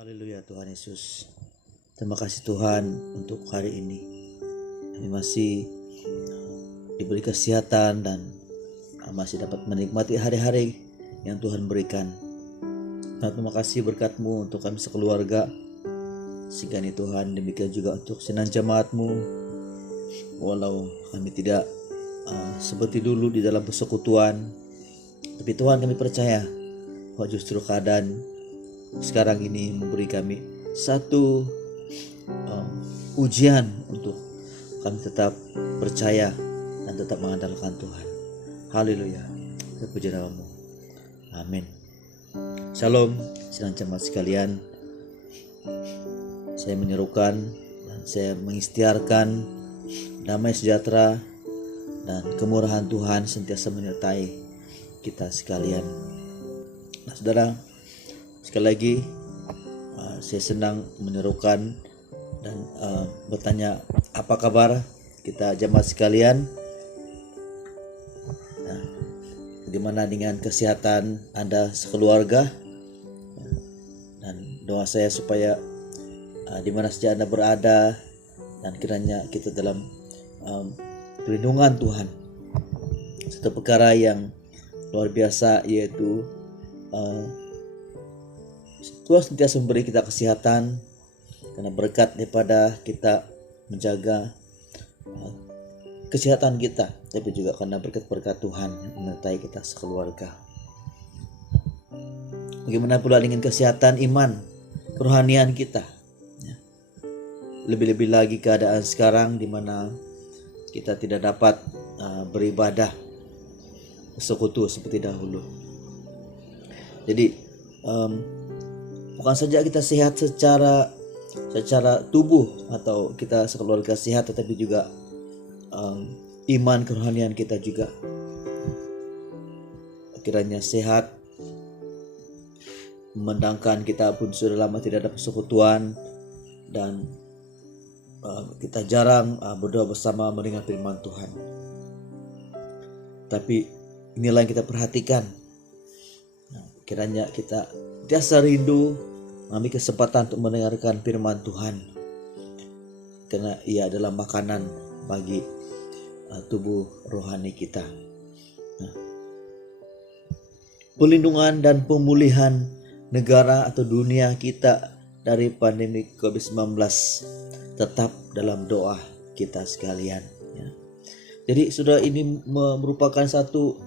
Haleluya Tuhan Yesus. Terima kasih Tuhan untuk hari ini. Kami masih diberi kesehatan dan masih dapat menikmati hari-hari yang Tuhan berikan. Dan terima kasih berkat-Mu untuk kami sekeluarga. Sehingga ini Tuhan, demikian juga untuk senang jemaat-Mu. Walau kami tidak seperti dulu di dalam persekutuan, tapi Tuhan kami percaya bahwa justru keadaan sekarang ini memberi kami satu ujian untuk kami tetap percaya dan tetap mengandalkan Tuhan. Haleluya. Terpuji nama-Mu. Amin. Shalom, sedang jemaat sekalian. Saya menyerukan dan saya mengikhtiarkan damai sejahtera dan kemurahan Tuhan sentiasa menyertai kita sekalian. Nah, saudara, sekali lagi saya senang menyerukan dan bertanya apa kabar kita jemaat sekalian. Nah, bagaimana dengan kesehatan Anda sekeluarga? Dan doa saya supaya di mana saja Anda berada dan kiranya kita dalam perlindungan Tuhan. Satu perkara yang luar biasa yaitu Tuhan sentiasa memberi kita kesehatan karena berkat daripada kita menjaga kesehatan kita, tapi juga karena berkat-berkat Tuhan yang menyertai kita sekeluarga. Bagaimana pula dengan kesehatan iman, kerohanian kita? Lebih-lebih lagi keadaan sekarang di mana kita tidak dapat beribadah bersekutu seperti dahulu. Jadi bukan saja kita sehat secara tubuh atau kita sekeluarga sehat, tetapi juga iman kerohanian kita juga kiranya sehat. Memandangkan kita pun sudah lama tidak ada persekutuan dan kita jarang berdoa bersama mendengar firman Tuhan. Tapi inilah yang kita perhatikan. Kiranya kita biasa rindu mengambil kesempatan untuk mendengarkan firman Tuhan, karena ia adalah makanan bagi tubuh rohani kita. Perlindungan dan pemulihan negara atau dunia kita dari pandemi COVID-19 tetap dalam doa kita sekalian. Jadi saudara, ini merupakan satu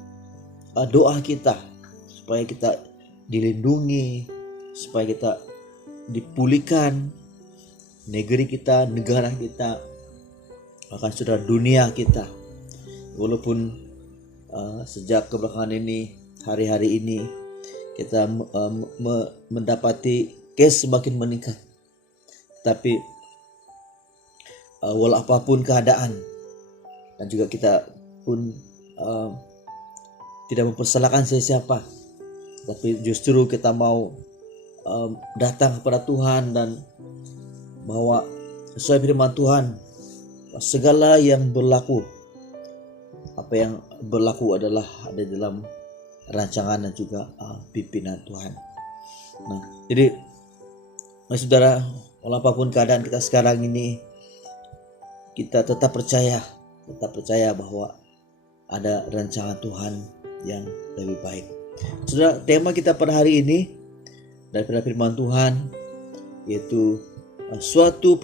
doa kita supaya kita dilindungi, supaya kita dipulihkan negeri kita, negara kita, bahkan saudara dunia kita. Walaupun sejak kebelakangan ini, hari-hari ini kita mendapati case semakin meningkat, tapi walau apapun keadaan, dan juga kita pun tidak mempersalahkan siapa, tapi justru kita mau datang kepada Tuhan dan bahwa sesuai firman Tuhan, segala yang berlaku, apa yang berlaku adalah ada dalam rancangan dan juga pimpinan Tuhan. Nah, jadi saudara, walau apapun keadaan kita sekarang ini, kita tetap percaya bahwa ada rancangan Tuhan yang lebih baik. Saudara, tema kita pada hari ini daripada firman Tuhan yaitu suatu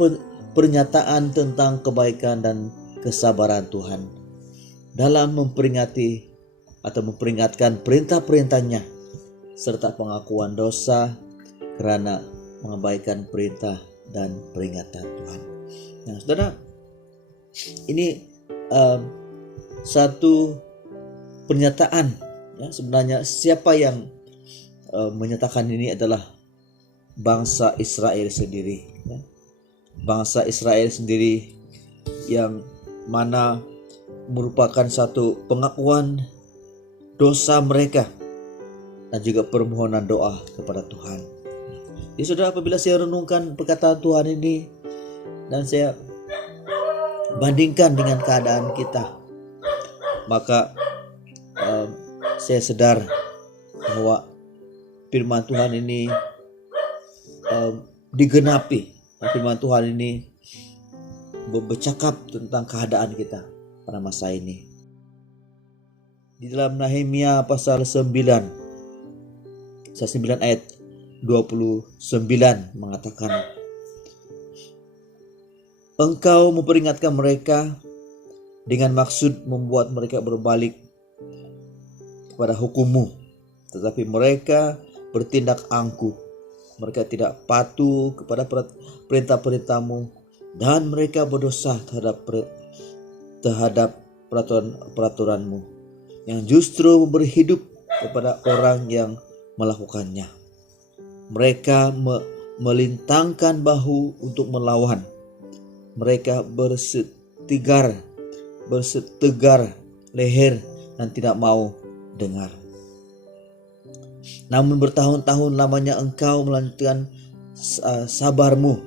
pernyataan tentang kebaikan dan kesabaran Tuhan dalam memperingati atau memperingatkan perintah-perintahnya serta pengakuan dosa karena mengabaikan perintah dan peringatan Tuhan. Nah, saudara, ini satu pernyataan. Sebenarnya siapa yang menyatakan ini adalah bangsa Israel sendiri. Bangsa Israel sendiri yang mana merupakan satu pengakuan dosa mereka dan juga permohonan doa kepada Tuhan. Jadi saudara, apabila saya renungkan perkataan Tuhan ini dan saya bandingkan dengan keadaan kita, maka saya sadar bahwa firman Tuhan ini digenapi. Firman Tuhan ini bercakap tentang keadaan kita pada masa ini. Di dalam Nehemia pasal 9 ayat 29 mengatakan, Engkau memperingatkan mereka dengan maksud membuat mereka berbalik kepada hukum-Mu, tetapi mereka bertindak angkuh. Mereka tidak patuh kepada perintah-perintah-Mu, dan mereka berdosa terhadap peraturan-Mu, yang justru memberi hidup kepada orang yang melakukannya. Mereka melintangkan bahu untuk melawan. Mereka bersetegar leher dan tidak mau dengar. Namun bertahun-tahun lamanya Engkau melanjutkan sabar-Mu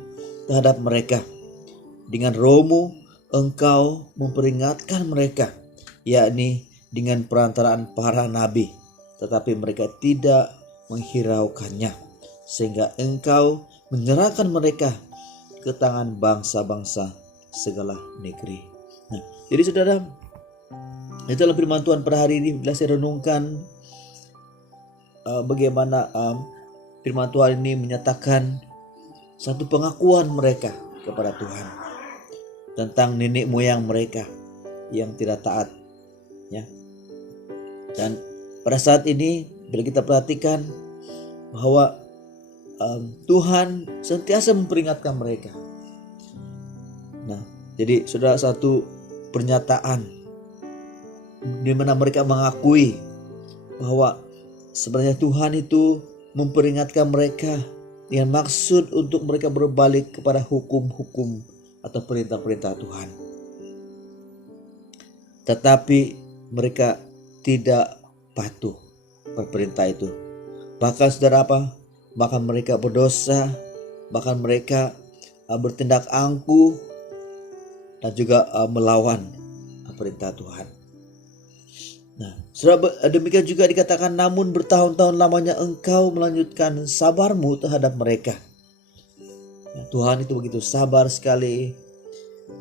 terhadap mereka. Dengan Roh-Mu Engkau memperingatkan mereka, yakni dengan perantaraan para nabi, tetapi mereka tidak menghiraukannya, sehingga Engkau menyerahkan mereka ke tangan bangsa-bangsa segala negeri. Nah, jadi saudara, itulah firman Tuhan pada hari ini. Bila saya renungkan bagaimana firman Tuhan ini menyatakan satu pengakuan mereka kepada Tuhan tentang nenek moyang mereka yang tidak taat, ya. Dan pada saat ini bila kita perhatikan bahwa Tuhan sentiasa memperingatkan mereka. Nah, jadi saudara, satu pernyataan di mana mereka mengakui bahwa sebenarnya Tuhan itu memperingatkan mereka dengan maksud untuk mereka berbalik kepada hukum-hukum atau perintah-perintah Tuhan. Tetapi mereka tidak patuh pada perintah itu. Bahkan saudara bahkan mereka berdosa, bahkan mereka bertindak angkuh dan juga melawan perintah Tuhan. Nah, saudara, demikian juga dikatakan, namun bertahun-tahun lamanya Engkau melanjutkan sabar-Mu terhadap mereka. Nah, Tuhan itu begitu sabar sekali,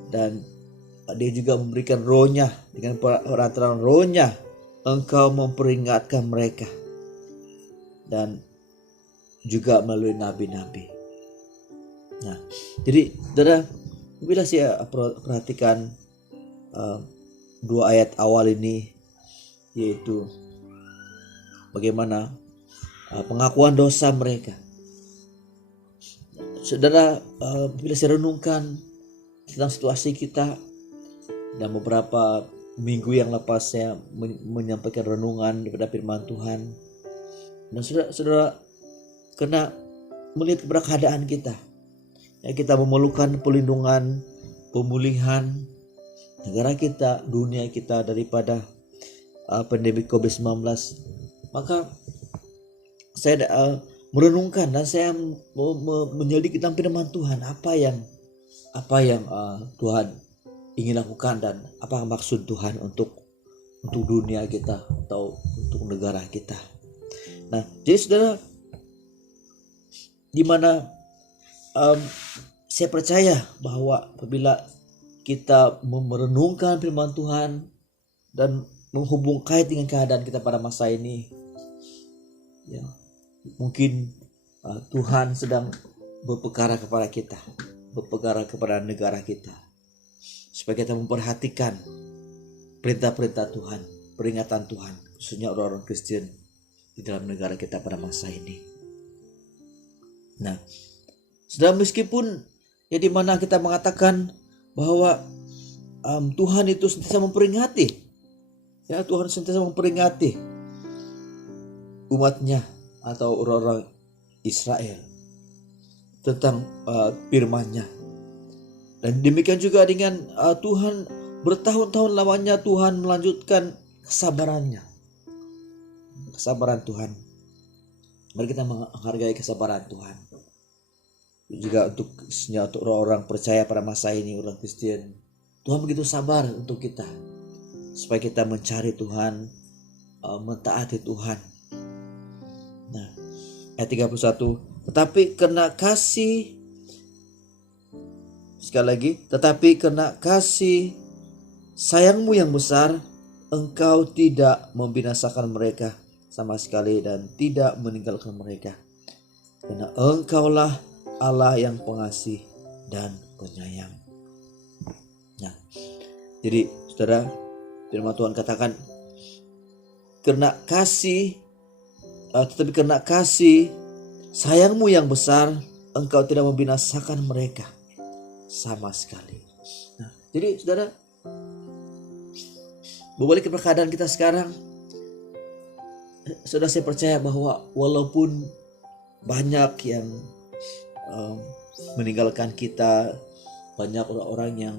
dan Dia juga memberikan Roh-Nya. Dengan perantaraan Roh-Nya Engkau memperingatkan mereka, dan juga melalui nabi-nabi. Nah, jadi saudara, bila saya perhatikan dua ayat awal ini, yaitu bagaimana pengakuan dosa mereka. Saudara, bila saya renungkan tentang situasi kita, dan beberapa minggu yang lepas saya menyampaikan renungan daripada firman Tuhan, dan saudara kena melihat kepada keadaan kita. Ya, kita memerlukan perlindungan, pemulihan negara kita, dunia kita daripada pandemi COVID-19. Maka saya merenungkan dan saya menyelidiki dalam firman Tuhan apa yang Tuhan ingin lakukan dan apa maksud Tuhan untuk dunia kita atau untuk negara kita. Nah, jadi saudara, di mana saya percaya bahwa apabila kita merenungkan firman Tuhan dan menghubungkan dengan keadaan kita pada masa ini, ya, mungkin Tuhan sedang berperkara kepada kita, berperkara kepada negara kita, supaya kita memperhatikan perintah-perintah Tuhan, peringatan Tuhan, khususnya orang-orang Kristen di dalam negara kita pada masa ini. Nah, saudara, meskipun ya di mana kita mengatakan bahwa Tuhan itu sentiasa memperingati, ya, Tuhan sentiasa memperingati umatnya atau orang-orang Israel tentang firman-Nya. Dan demikian juga dengan Tuhan, bertahun-tahun lamanya Tuhan melanjutkan kesabarannya, kesabaran Tuhan. Mari kita menghargai kesabaran Tuhan. Juga untuk orang-orang percaya pada masa ini, orang Kristen, Tuhan begitu sabar untuk kita, supaya kita mencari Tuhan, mentaati Tuhan. Nah, ayat 31, Tetapi karena kasih, sekali lagi, tetapi karena kasih sayangmu yang besar, engkau tidak membinasakan mereka sama sekali dan tidak meninggalkan mereka. Karena engkaulah Allah yang pengasih dan penyayang. Nah, jadi saudara, firman Tuhan katakan, tetapi karena kasih sayangmu yang besar, engkau tidak membinasakan mereka sama sekali. Nah, jadi saudara, berbalik ke keadaan kita sekarang, saudara, saya percaya bahwa walaupun banyak yang meninggalkan kita, banyak orang-orang yang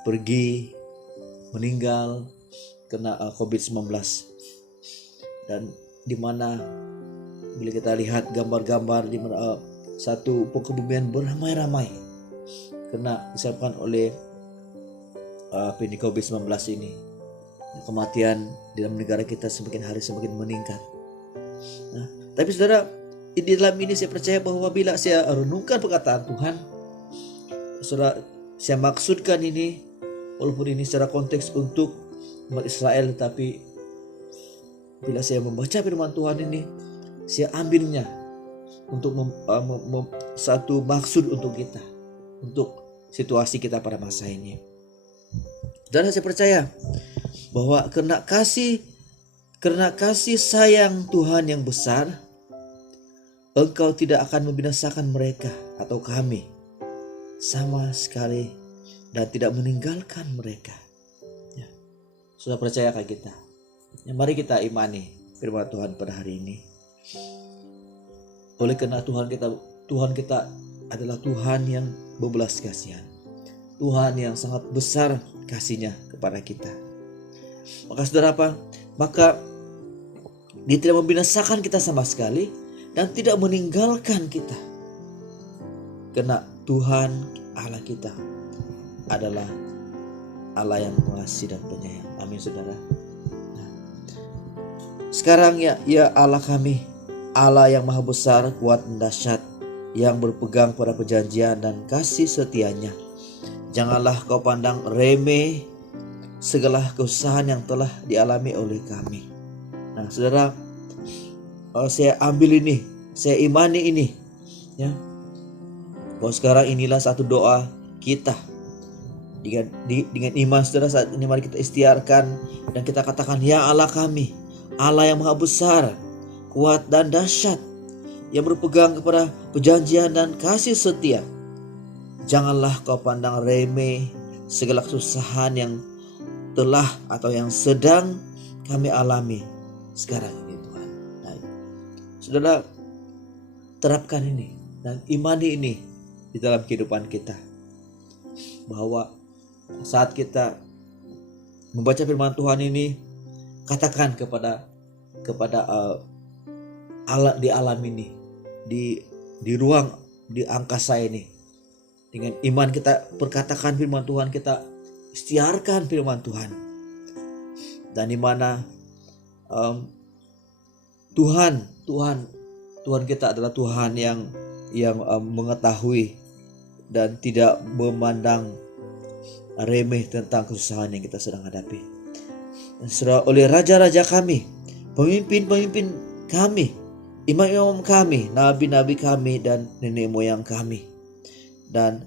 pergi, meninggal kena COVID-19, dan di mana bila kita lihat gambar-gambar di mana satu kebumian beramai-ramai kena disebabkan oleh COVID-19 ini. Kematian di dalam negara kita semakin hari semakin meningkat. Nah, tapi saudara, di dalam ini saya percaya bahwa bila saya renungkan perkataan Tuhan, saudara, saya maksudkan ini, walaupun ini secara konteks untuk umat Israel, tapi bila saya membaca firman Tuhan ini, saya ambilnya untuk satu maksud untuk kita, untuk situasi kita pada masa ini. Dan saya percaya bahwa karena kasih sayang Tuhan yang besar, engkau tidak akan membinasakan mereka atau kami sama sekali dan tidak meninggalkan mereka. Ya, sudah percayakah kita? Ya, mari kita imani firman Tuhan pada hari ini. Oleh karena Tuhan kita adalah Tuhan yang berbelas kasihan, Tuhan yang sangat besar kasihnya kepada kita. Maka saudara apa? Maka Dia tidak membinasakan kita sama sekali dan tidak meninggalkan kita. Karena Tuhan Allah kita adalah Allah yang pengasih dan penyayang. Amin saudara. Nah, sekarang ya Allah kami, Allah yang maha besar, kuat dan dahsyat, yang berpegang pada perjanjian dan kasih setianya. Janganlah kau pandang remeh segala kesusahan yang telah dialami oleh kami. Nah saudara, saya ambil ini, saya imani ini, ya, bahwa sekarang inilah satu doa kita. Dengan iman saudara, saat ini mari kita istiarkan dan kita katakan, ya Allah kami, Allah yang maha besar, kuat dan dahsyat, yang berpegang kepada perjanjian dan kasih setia. Janganlah kau pandang remeh segala kesusahan yang telah atau yang sedang kami alami sekarang ini Tuhan. Nah, saudara, terapkan ini dan imani ini di dalam kehidupan kita, bahwa saat kita membaca firman Tuhan ini, katakan kepada Allah di alam ini, di ruang, di angkasa ini, dengan iman kita perkatakan firman Tuhan, kita istiarkan firman Tuhan, dan di mana Tuhan kita adalah Tuhan yang mengetahui dan tidak memandang remeh tentang kesusahan yang kita sedang hadapi. Dan oleh raja-raja kami, pemimpin-pemimpin kami, imam-imam kami, nabi-nabi kami, dan nenek moyang kami, dan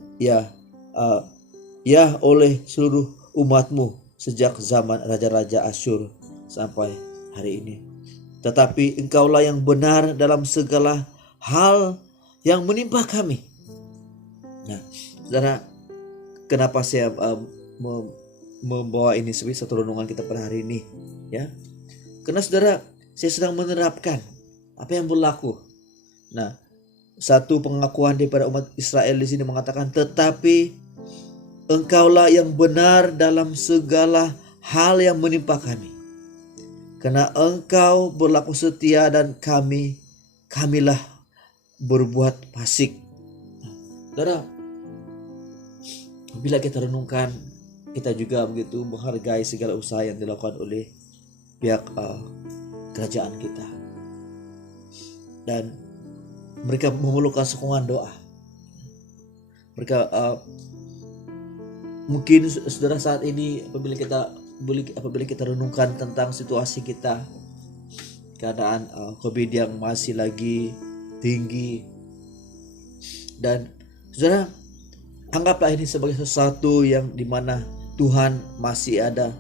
oleh seluruh umatmu sejak zaman raja-raja Asyur sampai hari ini. Tetapi engkaulah yang benar dalam segala hal yang menimpa kami. Nah saudara, kenapa saya membawa ini sebagai satu renungan kita pada hari ini, ya? Karena saudara, saya sedang menerapkan apa yang berlaku. Nah, satu pengakuan daripada umat Israel di sini mengatakan, tetapi engkaulah yang benar dalam segala hal yang menimpa kami, karena engkau berlaku setia dan kamilah berbuat fasik. Saudara, bila kita renungkan, kita juga begitu menghargai segala usaha yang dilakukan oleh pihak kerajaan kita. Dan mereka memerlukan sokongan doa. Mereka mungkin saudara saat ini apabila kita renungkan tentang situasi kita, keadaan COVID yang masih lagi tinggi, dan saudara anggaplah ini sebagai sesuatu yang dimana Tuhan masih ada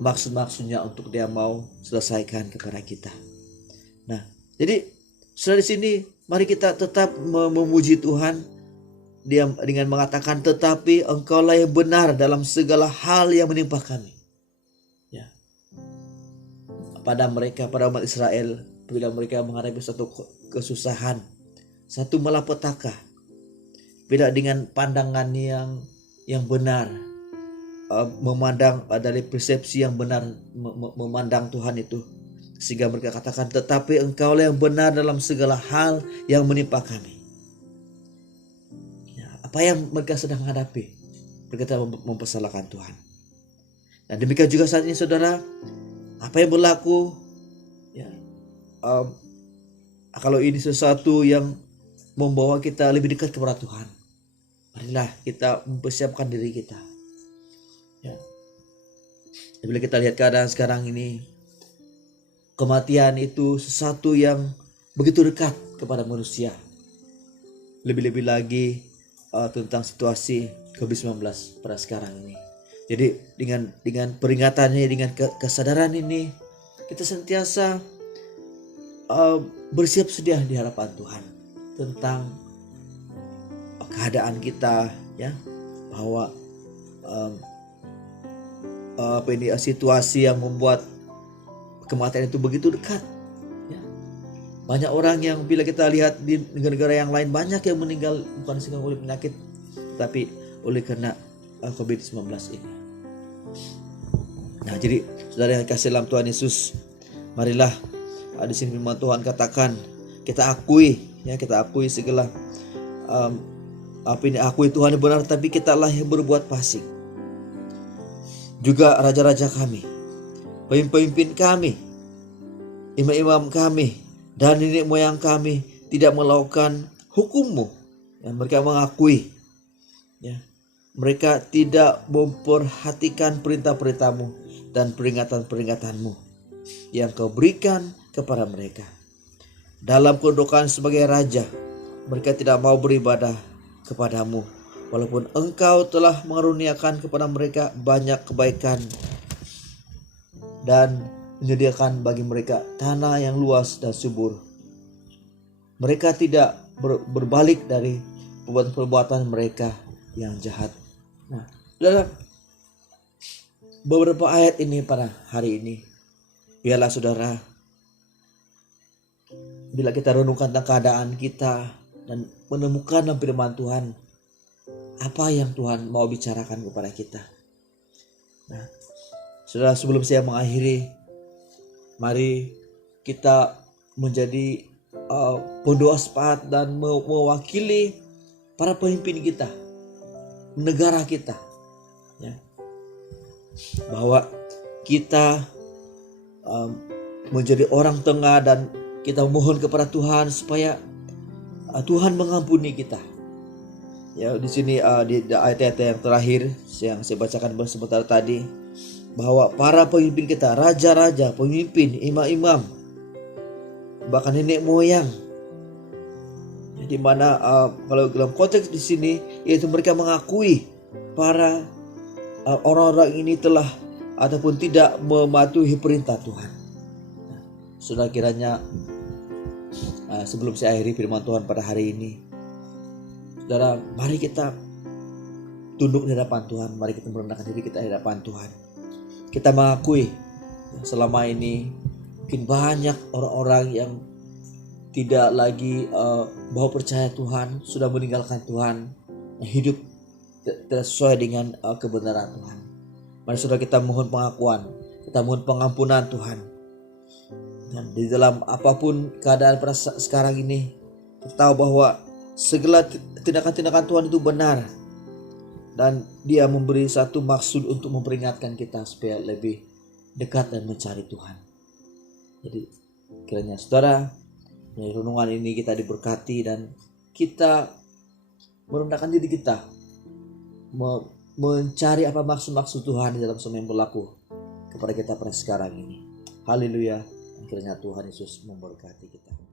maksud-maksudnya untuk Dia mau selesaikan kepada kita. Nah, jadi saudara di sini mari kita tetap memuji Tuhan. Dia dengan mengatakan, tetapi Engkaulah yang benar dalam segala hal yang menimpa kami. Ya. Pada umat Israel, bila mereka menghadapi satu kesusahan, satu malapetaka, beda dengan pandangan yang benar, memandang dari persepsi yang benar, memandang Tuhan itu, sehingga mereka katakan, tetapi Engkaulah yang benar dalam segala hal yang menimpa kami. Apa yang mereka sedang hadapi, mereka telah mempersalahkan Tuhan. Dan demikian juga saat ini saudara, apa yang berlaku, ya, kalau ini sesuatu yang membawa kita lebih dekat kepada Tuhan, marilah kita mempersiapkan diri kita. Ya. Bila kita lihat keadaan sekarang ini, kematian itu sesuatu yang begitu dekat kepada manusia. Lebih-lebih lagi tentang situasi COVID-19 pada sekarang ini. Jadi dengan peringatannya, dengan kesadaran ini, kita sentiasa bersiap sedia di hadapan Tuhan tentang keadaan kita, ya, bahwa situasi yang membuat kematian itu begitu dekat. Ya. Banyak orang yang bila kita lihat di negara-negara yang lain, banyak yang meninggal bukan disebabkan oleh penyakit, tapi oleh karena COVID-19 ini. Nah, jadi saudara yang kasih dalam Tuhan Yesus, marilah di sini firman Tuhan katakan, kita akui segala akui Tuhan yang benar, tapi kita lah yang berbuat fasik. Juga raja-raja kami, pemimpin kami, imam-imam kami, dan nenek moyang kami tidak melakukan hukum-Mu. Ya, mereka mengakui, ya, mereka tidak memperhatikan perintah-perintah-Mu dan peringatan-peringatan-Mu yang Kau berikan kepada mereka. Dalam kedudukan sebagai raja, mereka tidak mau beribadah kepada-Mu, walaupun Engkau telah mengaruniakan kepada mereka banyak kebaikan dan menyediakan bagi mereka tanah yang luas dan subur. Mereka tidak berbalik dari perbuatan mereka yang jahat. Nah, dalam beberapa ayat ini pada hari ini, biarlah saudara, bila kita renungkan tentang keadaan kita dan menemukan dalam firman Tuhan apa yang Tuhan mau bicarakan kepada kita. Nah, saudara, sebelum saya mengakhiri, mari kita menjadi pendoa sepakat dan mewakili para pemimpin kita, negara kita, ya, bahwa kita menjadi orang tengah dan kita mohon kepada Tuhan supaya Tuhan mengampuni kita. Ya, di sini di ayat-ayat yang terakhir yang saya bacakan sebentar tadi, bahwa para pemimpin kita, raja-raja, pemimpin, imam-imam, bahkan nenek moyang, di mana kalau dalam konteks di sini yaitu mereka mengakui para orang-orang ini telah ataupun tidak mematuhi perintah Tuhan. Nah, saudara, kiranya sebelum saya akhiri firman Tuhan pada hari ini, saudara, mari kita tunduk di hadapan Tuhan, mari kita merendahkan diri kita di hadapan Tuhan. Kita mengakui selama ini mungkin banyak orang-orang yang tidak lagi mau percaya Tuhan, sudah meninggalkan Tuhan, hidup tidak sesuai dengan kebenaran Tuhan. Mari saudara, kita mohon pengakuan, kita mohon pengampunan Tuhan. Dan di dalam apapun keadaan pada sekarang ini, kita tahu bahwa segala tindakan-tindakan Tuhan itu benar, dan Dia memberi satu maksud untuk memperingatkan kita supaya lebih dekat dan mencari Tuhan. Jadi kiranya saudara, Melalui renungan ini kita diberkati dan kita merendahkan diri kita, mencari apa maksud-maksud Tuhan di dalam semua yang berlaku kepada kita pada sekarang ini. Haleluya. Kiranya Tuhan Yesus memberkati kita.